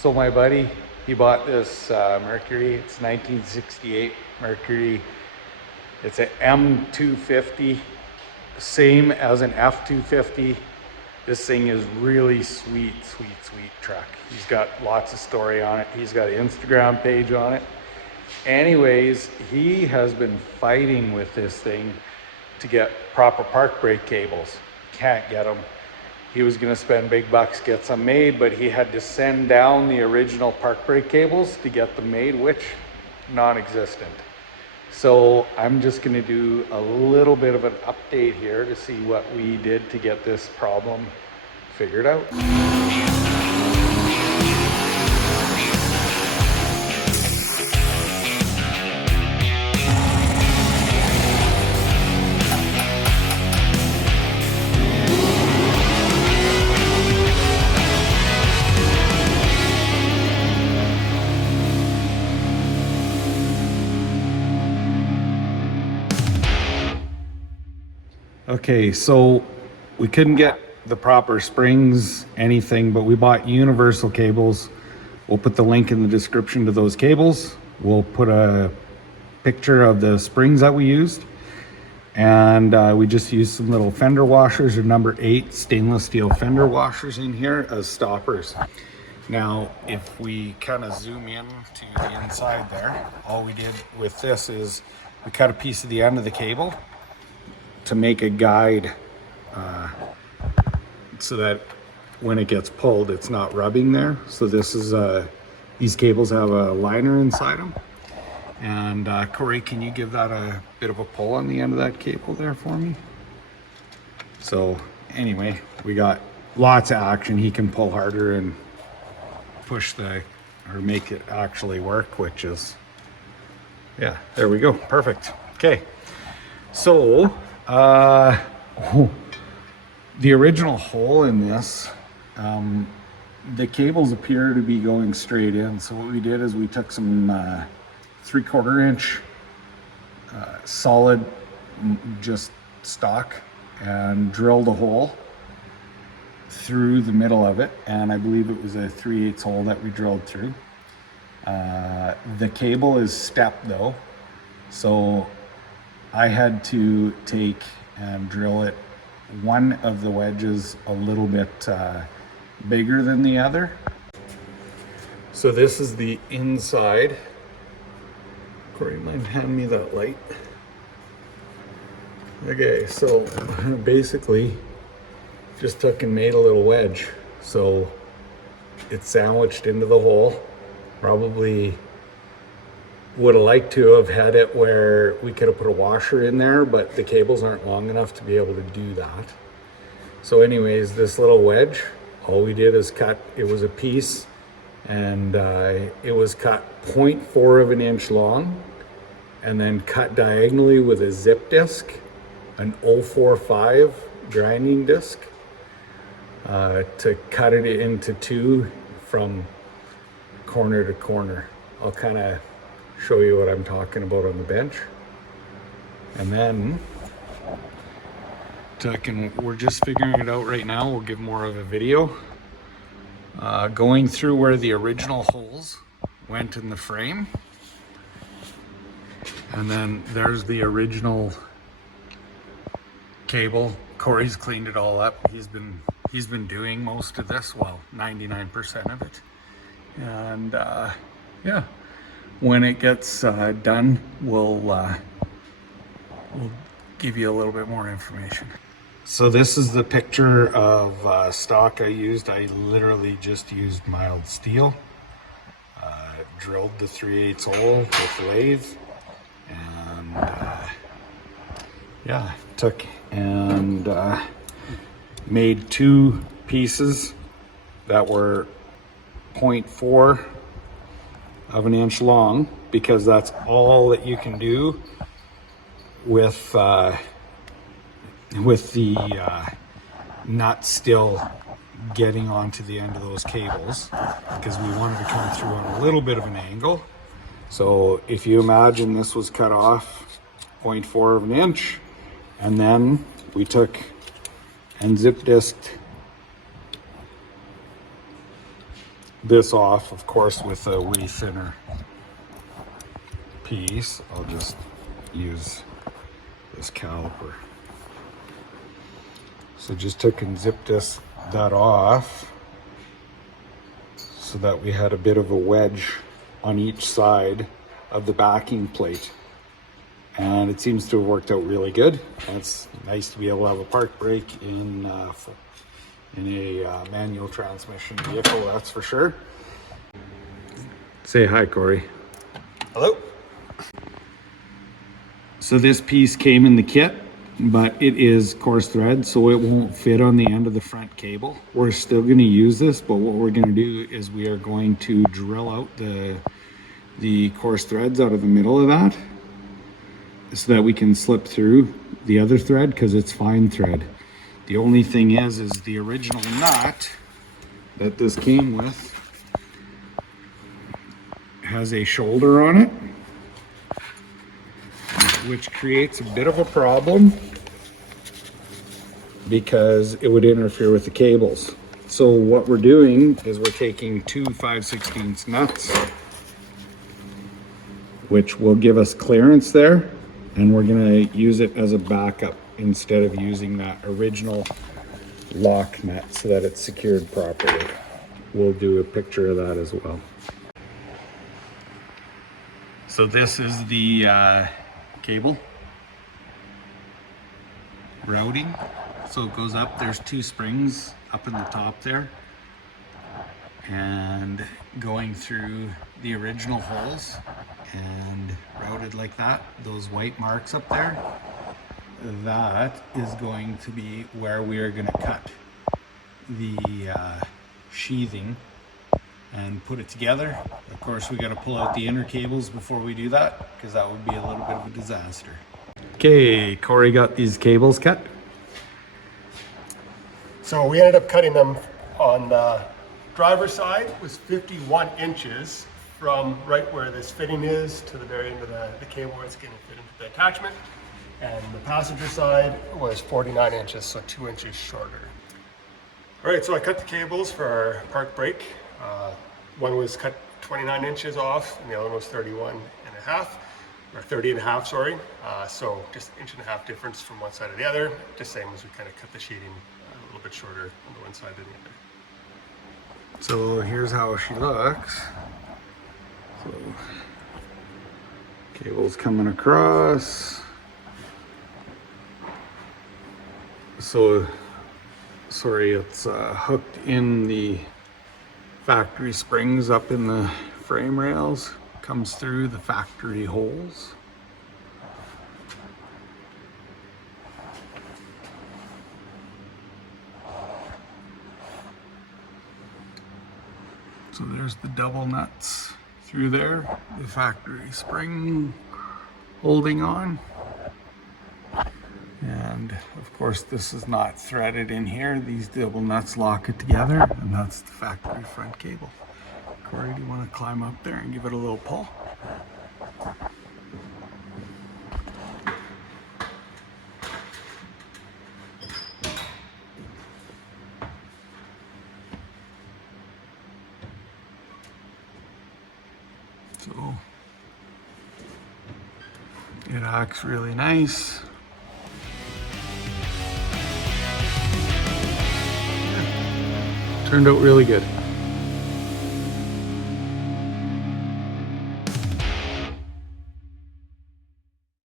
So my buddy, he bought this Mercury. It's 1968 Mercury. It's an M250, same as an F250. This thing is really sweet truck. He's got lots of story on it. He's got an Instagram page on it. Anyways, he has been fighting with this thing to get proper park brake cables. Can't get them. He was gonna spend big bucks, get some made, but he had to send down the original park brake cables to get them made, which non-existent. So I'm just gonna do a little bit of an update here to see what we did to get this problem figured out. Okay, so we couldn't get the proper springs, anything, but we bought universal cables. We'll put the link in the description to those cables. We'll put a picture of the springs that we used. And we just used some little fender washers, or number 8 stainless steel fender washers in here as stoppers. Now, if we kind of zoom in to the inside there, all we did with this is we cut a piece of the end of the cable to make a guide so that when it gets pulled, it's not rubbing there. So this is these cables have a liner inside them. And Corey, can you give that a bit of a pull on the end of that cable there for me? So anyway, we got lots of action. He can pull harder and push or make it actually work, which is, yeah, there we go, perfect. Okay, so the original hole in this, the cables appear to be going straight in. So what we did is we took some 3/4 inch solid just stock and drilled a hole through the middle of it, and I believe it was a 3/8 hole that we drilled through. The cable is stepped though, so I had to take and drill it, one of the wedges a little bit bigger than the other. So this is the inside. Corey, mind hand me that light? Okay, so basically just took and made a little wedge. So it's sandwiched into the hole. Probably would have liked to have had it where we could have put a washer in there, but the cables aren't long enough to be able to do that. So anyways, this little wedge, all we did is cut, it was a piece, and it was cut 0.4 of an inch long, and then cut diagonally with a zip disc, an 045 grinding disc, to cut it into 2 from corner to corner. I'll kind of show you what I'm talking about on the bench. And then we're just figuring it out right now. We'll give more of a video going through where the original holes went in the frame, and then there's the original cable. Corey's cleaned it all up. He's been doing most of this, well, 99% of it. And yeah, when it gets done, we'll give you a little bit more information. So this is the picture of stock I used. I literally just used mild steel. Drilled the 3/8 hole with lathe, and yeah, took and made 2 pieces that were 0.4 of an inch long, because that's all that you can do with the nut still getting onto the end of those cables, because we wanted to come through on a little bit of an angle. So if you imagine this was cut off 0.4 of an inch, and then we took and zip disked this off, of course, with a way thinner piece. I'll just use this caliper. So just took and zipped that off so that we had a bit of a wedge on each side of the backing plate. And it seems to have worked out really good. And it's nice to be able to have a park brake in a manual transmission vehicle, that's for sure. Say hi, Corey. Hello. So this piece came in the kit, but it is coarse thread, so it won't fit on the end of the front cable. We're still going to use this, but what we're going to do is we are going to drill out the coarse threads out of the middle of that so that we can slip through the other thread, because it's fine thread. The only thing is the original nut that this came with has a shoulder on it, which creates a bit of a problem because it would interfere with the cables. So what we're doing is we're taking two 5/16 nuts, which will give us clearance there, and we're gonna use it as a backup instead of using that original lock nut so that it's secured properly. We'll do a picture of that as well. So this is the cable routing. So it goes up, there's two springs up in the top there, and going through the original holes and routed like that, those white marks up there, that is going to be where we are going to cut the sheathing and put it together. Of course, we got to pull out the inner cables before we do that, because that would be a little bit of a disaster. Okay, Corey got these cables cut. So we ended up cutting them on the driver's side. It was 51 inches from right where this fitting is to the very end of the cable where it's going to fit into the attachment. And the passenger side was 49 inches, so 2 inches shorter. All right, so I cut the cables for our park brake. One was cut 29 inches off, and the other one was 31 and a half, or 30 and a half, sorry. So just inch and a half difference from one side to the other, just same as we kind of cut the sheeting a little bit shorter on the one side than the other. So here's how she looks. So cables coming across. So sorry, it's hooked in the factory springs up in the frame rails, comes through the factory holes. So there's the double nuts through there, the factory spring holding on. And of course this is not threaded in here. These double nuts lock it together, and that's the factory front cable. Corey, do you want to climb up there and give it a little pull? So it acts really nice. Turned out really good.